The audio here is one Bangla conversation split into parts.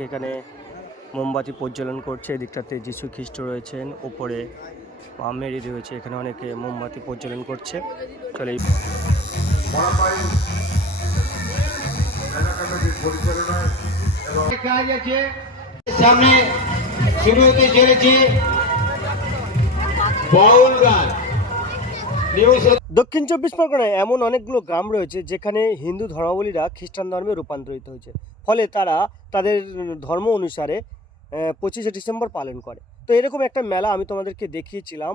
এখানে মোমবাতি প্রজ্বলন করছে, এদিকটাতে যিশু খ্রিস্ট রয়েছেন, ওপরে মা মেরি রয়েছে, এখানে অনেকে মোমবাতি প্রজ্বলন করছে। চলে সামনে শুরু হতে চলেছে বাউল নিউজ দক্ষিণ চব্বিশ পরগনায় এমন অনেকগুলো গ্রাম রয়েছে যেখানে হিন্দু ধর্মাবলীরা খ্রিস্টান ধর্মে রূপান্তরিত হয়েছে। ফলে তারা তাদের ধর্ম অনুসারে পঁচিশে ডিসেম্বর পালন করে। তো এরকম একটা মেলা আমি তোমাদেরকে দেখিয়েছিলাম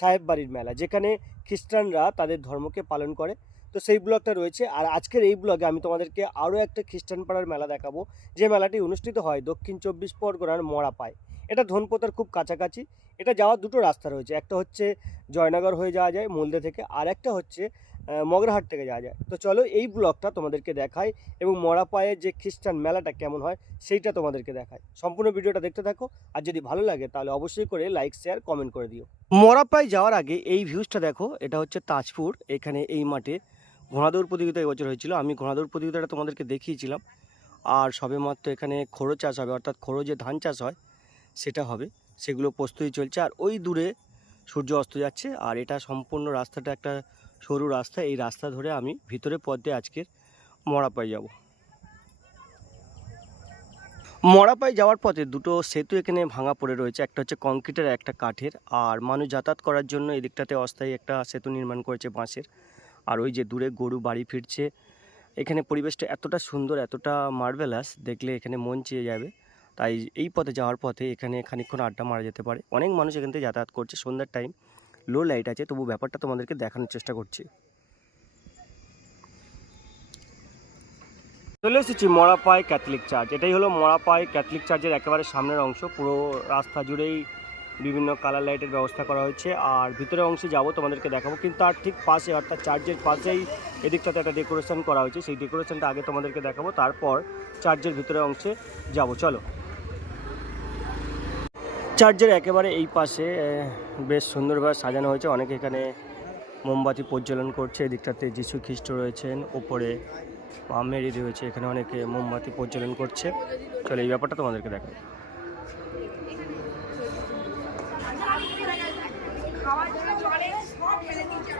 সাহেব বাড়ির মেলা, যেখানে খ্রিস্টানরা তাদের ধর্মকে পালন করে। তো সেই ব্লগটা রয়েছে। আর আজকের এই ব্লগে আমি তোমাদেরকে আরও একটা খ্রিস্টান পাড়ার মেলা দেখাবো। যে মেলাটি অনুষ্ঠিত হয় দক্ষিণ চব্বিশ পরগনার মরাপায় এটা ধনপোতার খুব কাছাকাছি। এটা যাওয়ার দুটো রাস্তা রয়েছে। একটা হচ্ছে জয়নগর হয়ে যাওয়া যায় মলদে থেকে, আর একটা হচ্ছে মগরাহাট থেকে যাওয়া যায়। তো চলো এই ব্লগটা তোমাদেরকে দেখাই এবং মরাপায়ের যে খ্রিস্টান মেলাটা কেমন হয় সেইটা তোমাদেরকে দেখায় সম্পূর্ণ ভিডিওটা দেখতে থাকো। আর যদি ভালো লাগে তাহলে অবশ্যই করে লাইক, শেয়ার, কমেন্ট করে দিও। মরাপায় যাওয়ার আগে এই ভিউজটা দেখো। এটা হচ্ছে তাজপুর। এখানে এই মাঠে ঘোড়াদৌড় প্রতিযোগিতা এবছর হয়েছিল। আমি ঘোড়াদৌড় প্রতিযোগিতাটা তোমাদেরকে দেখিয়েছিলাম। আর সবেমাত্র এখানে খোড়ো চাষ হবে, অর্থাৎ খোড়ো যে ধান চাষ হয়, সেটা হবে। সেগুলো প্রস্তুতি চলছে। আর ওই দূরে সূর্য অস্ত যাচ্ছে, আর এটা সম্পূর্ণ রাস্তাটা একটা সরু রাস্তা। এই রাস্তা ধরে আমি ভিতরে পথ দিয়ে আজকের মরাপাই যাব। মরাপাই যাওয়ার পথে দুটো সেতু এখানে ভাঙা পড়ে রয়েছে। একটা হচ্ছে কংক্রিটের একটা কাঠের। আর মানুষ যাতায়াত করার জন্য এদিকটাতে অস্থায়ী একটা সেতু নির্মাণ করেছে বাঁশের। আর ওই যে দূরে গরু বাড়ি ফিরছে। এখানে পরিবেশটা এতটা সুন্দর, এতটা মার্বেলাস দেখলে এখানে মন চেয়ে যাবে। তাই এই পথে যাওয়ার পথে এখানে খানিকক্ষণ আড্ডা মারা যেতে পারে। অনেক মানুষ এখান থেকে যাতায়াত করছে, সন্ধ্যার টাইম লো লাইট আছে, তবু ব্যাপারটা তোমাদেরকে দেখানোর চেষ্টা করছি। চলে এসেছি মরাপাই ক্যাথলিক চার্চ এটাই হলো মরাপাই ক্যাথলিক চার্চের একেবারে সামনের অংশ। পুরো রাস্তা জুড়েই বিভিন্ন কালার লাইটের ব্যবস্থা করা হয়েছে। আর ভিতরের অংশে যাব, তোমাদেরকে দেখাবো। কিন্তু তার ঠিক পাশে, অর্থাৎ চার্চের পাশেই এদিকটাতে একটা ডেকোরেশন করা হয়েছে। সেই ডেকোরেশনটা আগে তোমাদেরকে দেখাবো, তারপর চার্চের ভিতরের অংশে যাব। চলো। চার্চের একেবারে এই পাশে বেশ সুন্দরভাবে সাজানো হয়েছে। অনেকে এখানে মোমবাতি প্রজ্বলন করছে। এদিকটাতে যিশু খ্রিস্ট রয়েছেন। ওপরে মেরি রয়েছে। এখানে অনেকে মোমবাতি প্রজ্বলন করছে। চলো, এই ব্যাপারটা তোমাদেরকে দেখাই খাওয়ার জন্য জলে সব ফেলে দিয়েছে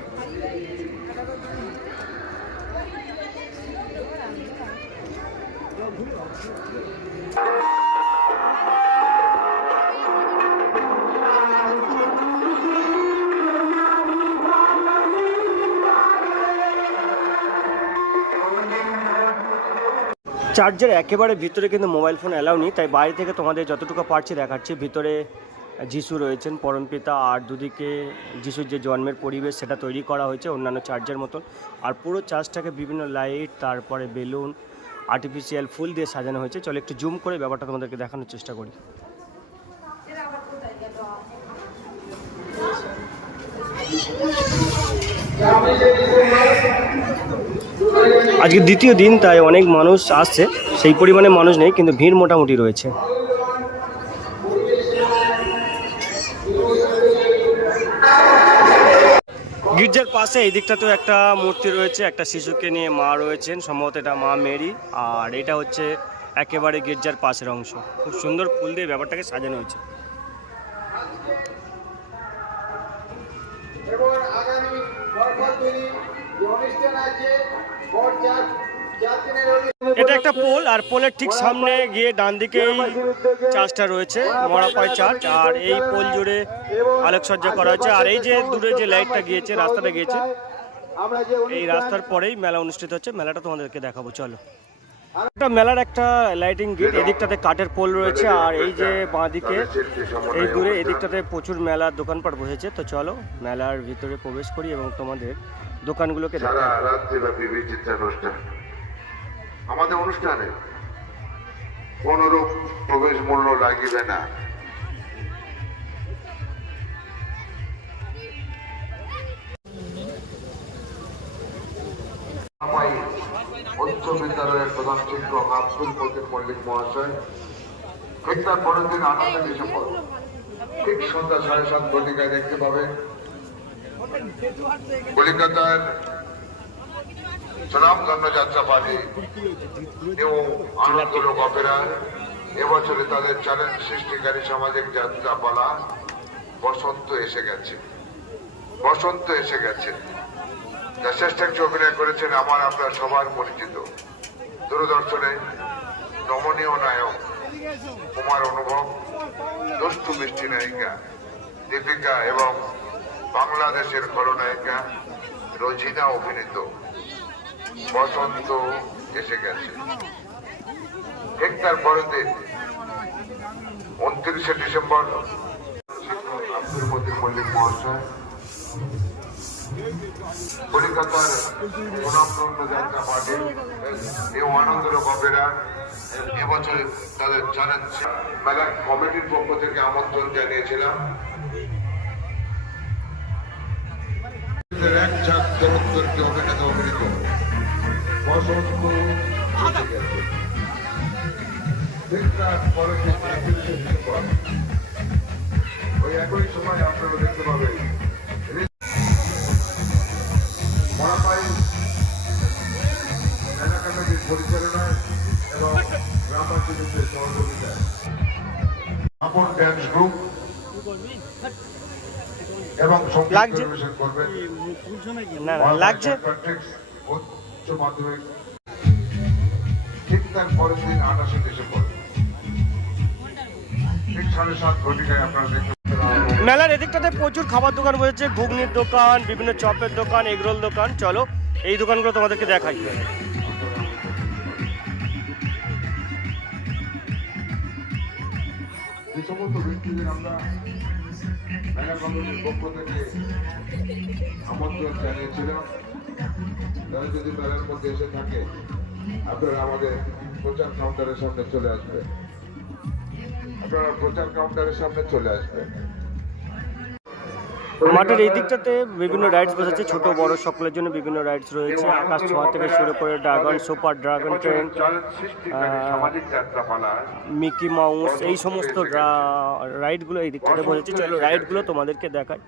চার্জের একেবারে ভিতরে কিন্তু মোবাইল ফোন অ্যালাউ নেই, তাই বাইরে থেকে তোমাদের যতটুকু পারছি দেখাচ্ছি। ভিতরে যিশু রয়েছেন, পরমপিতা, আর দুদিকে যিশুর যে জন্মের পরিবেশ, সেটা তৈরি করা হয়েছে অন্যান্য চার্জের মতন। আর পুরো চার্জটাকে বিভিন্ন লাইট তারপরে বেলুন আর্টিফিশিয়াল ফুল দিয়ে সাজানো হয়েছে। চলো একটু জুম করে ব্যাপারটা তোমাদেরকে দেখানোর চেষ্টা করি। আজকে দ্বিতীয় দিন, তাই অনেক মানুষ আসছে। সেই পরিমাণে মানুষ নেই, কিন্তু ভিড় মোটামুটি রয়েছে। গির্জার পাশে এই দিকটাতেও একটা মূর্তি রয়েছে, একটা শিশুকে নিয়ে মা রয়েছেন, সম্ভবত এটা মা মেরি। আর এটা হচ্ছে একেবারে গির্জার পাশের অংশ। খুব সুন্দর ফুল দিয়ে ব্যাপারটাকে সাজানো হয়েছে। এবং আগামী তৈরি অনুষ্ঠান আছে এটা একটা পোল, আর পোলের ঠিক সামনে গিয়ে ডান দিকেই চার্চটা রয়েছে, মরাপাই চার্চ, আর এই পোল জুড়ে আলোকসজ্জা করা হয়েছে। আর এই যে দূরে যে লাইটটা গিয়েছে, রাস্তাটা গিয়েছে, এই রাস্তার পরেই মেলা অনুষ্ঠিত হচ্ছে। মেলাটা তোমাদেরকে দেখাবো, চলো। একটা মেলার একটা লাইটিং গেট এদিকটাতে কাঠের পোল রয়েছে, আর এই যে বাঁদিকে, এই দূরে এদিকটাতে প্রচুর মেলার দোকানপাট বসেছে। তো চলো, মেলার ভিতরে প্রবেশ করি এবং তোমাদের দোকানগুলোকে সারা আমাদের অনুষ্ঠানে কোনরূপ প্রবেশ মূল্য লাগিবে না। বিদ্যালয়ের প্রধান শিক্ষক আব্দুল মল্লিক মহাশয় ইফতার পরের দিন ঠিক সন্ধ্যা সাড়ে সাত দেখতে পাবেন কলিকাতার সুনামধন্য যাত্রাপাতি এবং আনন্দলোক অপেরা। এবছরে তাদের চ্যালেঞ্জ সৃষ্টিকারী সামাজিক যাত্রাপালা বসন্ত এসে গেছে। বসন্ত এসে গেছে। যা শ্রেষ্ঠাংশে অভিনয় করেছেন আমার আপনার সবার পরিচিত। দূরদর্শনে নমনীয় নায়ক কুমার অনুভব, দুষ্টু মিষ্টি নায়িকা, দীপিকা এবং বাংলাদেশের খলনায়িকা রোজিনা অভিনীত। বসন্ত এসে গেছে। ঠিক তার পরের দিন উনত্রিশে ডিসেম্বর আব্দুল মল্লিক মহাশয় বাপেরা তাদের চ্যালেঞ্জ মেলার কমিটির পক্ষ থেকে আমন্ত্রণ জানিয়েছিলাম। এক ঝাঁক চমৎকারকে অভিনেতা অভিনীত। বসন্ত এসে গেছে ওই একই সময় আপনারা দেখতে পাবেন মহাপাই মেলা কমিটির পরিচালনায় এবং গ্রামবাসীদের সহযোগিতায় আপন ড্যান্স গ্রুপ এবং সংগীত লাগছে? পরিবেশন করবেন লাগছে মাধ্যমিক। ঠিক তার পরের দিন আঠাশে ডিসেম্বর। ঠিক সাড়ে সাত ঘটিকায় আপনারা দেখতে মেলার এদিকটাতে প্রচুর খাবার দোকান বসেছে ঘুগনির দোকান বিভিন্ন চপের দোকান এগরোল দোকান। চলো এই দোকানগুলো তোমাদেরকে দেখাই। যে সমস্ত ব্যক্তিদের আমরা মেলা কমিটির পক্ষ থেকে আমন্ত্রণ জানিয়েছিলাম। তারা যদি মেলার মধ্যে এসে থাকে, আপনারা আমাদের প্রচার কাউন্টারের সামনে চলে আসবেন। আপনারা প্রচার কাউন্টারের সামনে চলে আসবেন। মাঠের এই দিকটাতে বিভিন্ন রাইডস বসেছে ছোট বড় সকলের জন্য বিভিন্ন রাইডস রয়েছে, আকাশ ছোঁয়া থেকে শুরু করে dragon super dragon train Mickey Mouse এই সমস্ত রাইডগুলো এই দিকটাতে বসেছে চলো রাইডগুলো তোমাদেরকে দেখায়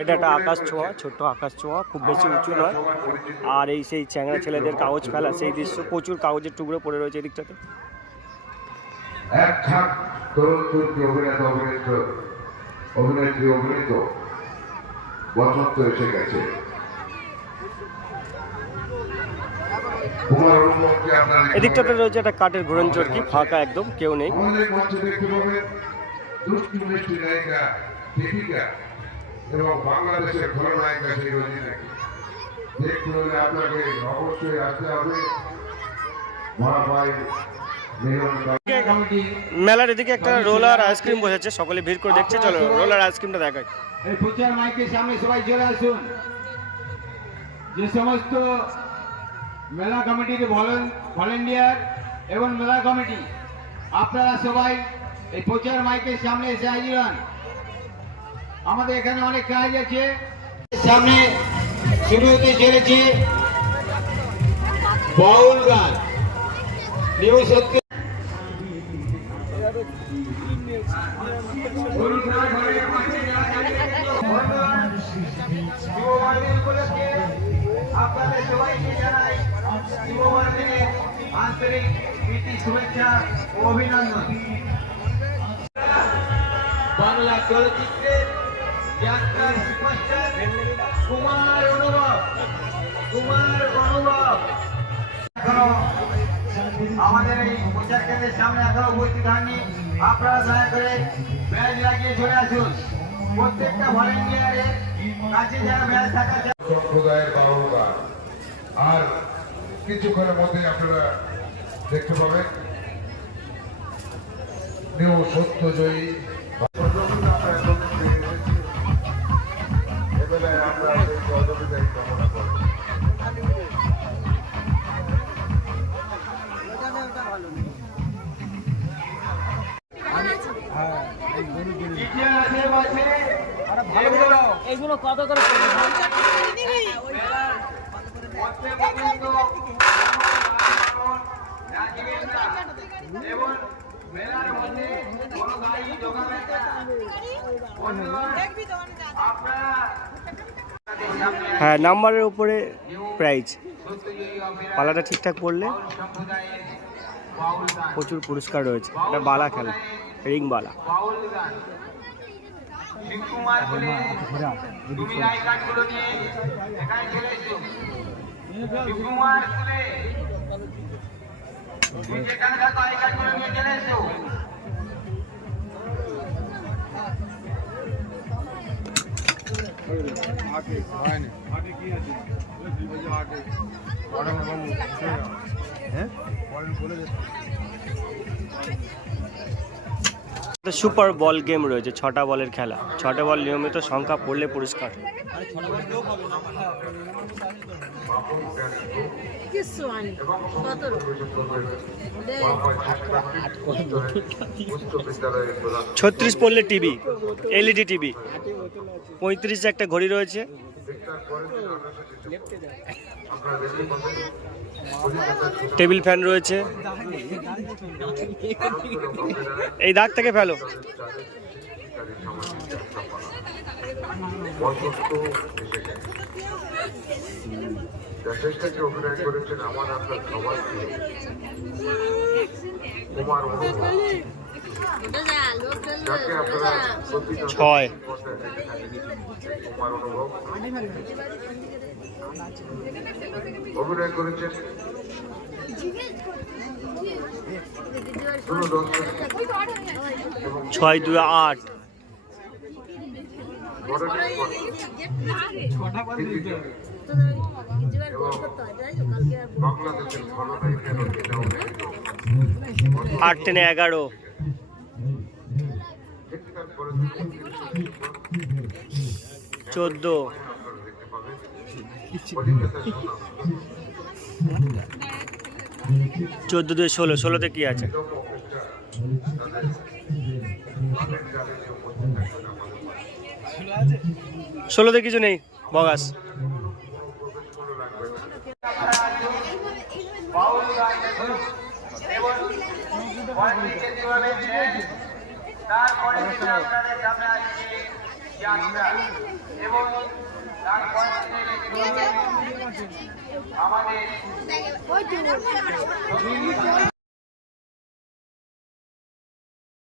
এটা একটা আকাশ ছোঁয়া, ছোট্ট আকাশ ছোঁয়া, খুব বেশি উঁচু নয়। আর এই সেই চ্যাংড়া ছেলেদের কাগজ ফেলা সেই দৃশ্য, প্রচুর কাগজের টুকরো পড়ে রয়েছে এই দিকটাতে। অভিনেত্র, অভিনেত্রী অভিনীত। বসন্ত এসে গেছে। এদিকটাতে রয়েছে একটা কাঠের চরকি ফাঁকা একদম কেউ নেই। আমাদের মঞ্চে দেখতে পাবেন দুষ্টু মিষ্টি নায়িকা দীপিকা এবং বাংলাদেশের খলনায়িকা সেই রোজিনাকে দেখতে হলে আপনাকে অবশ্যই আসতে হবে। মহাভাই মেলার এদিকে একটা রোলার আইসক্রিম বসেছে সকলে ভিড় করে দেখছে। চলো রোলার আইসক্রিমটা দেখাই। এই প্রচার মাইকের সামনে সবাই চলে আসুন। যে সমস্ত মেলা কমিটির ভলেন্টিয়ার এবং মেলা কমিটি, আপনারা সবাই এই প্রচার মাইকের সামনে এসে হাজির হন। আমাদের এখানে অনেক কাজ আছে। সামনে শুরু হতে চলেছে বাউল গান। নিউ সত্য প্রীতি শুভেচ্ছা ও অভিনন্দন। বাংলা চলচ্চিত্রের যাত্রার সুপারস্টার কুমার অনুভব কুমার অনুভব। এখনও আমাদের এই প্রচার কেন্দ্রের সামনে এখনও উপস্থিত হয়নি। আপনারা দয়া করে ব্যাজ লাগিয়ে চলে আসুন। প্রত্যেকটা ভলেন্টিয়ারের কাছে যারা ব্যাজ থাকা সম্প্রদায়ের বাউল আর কিছুক্ষণের মধ্যে আপনারা দেখতে পাবেন নিউ সত্যজয়ী হ্যাঁ নাম্বারের উপরে প্রাইজ পালাটা ঠিকঠাক পড়লে প্রচুর পুরস্কার রয়েছে। এটা বালা খেলা রিং বলে। তুমি हैं? সুপার বল গেম রয়েছে ছটা বলের খেলা। ছটা বল নিয়মিত সংখ্যা পড়লে পুরস্কার। ছত্রিশ পড়লে টিভি এলইডি টিভি। পঁয়ত্রিশে একটা ঘড়ি রয়েছে। টেবিল ফ্যান রয়েছে। এই দাগ থেকে ফেলো অভিনয় করেছেন আমার আপনার কুমার ছয়। কুমার অনুভব অভিনয় করেছেন? ছয় দুই আট। আট টেনে এগারো। চোদ্দ আপনারা দেখতে পাবেন কলিকাতা সোনা চোদ্দ দুই ষোলো ষোলোতে কি আছে? ষোলোতে কিছু নেই বগাস। তারপরে আপনাদের সামনে এবং আমাদের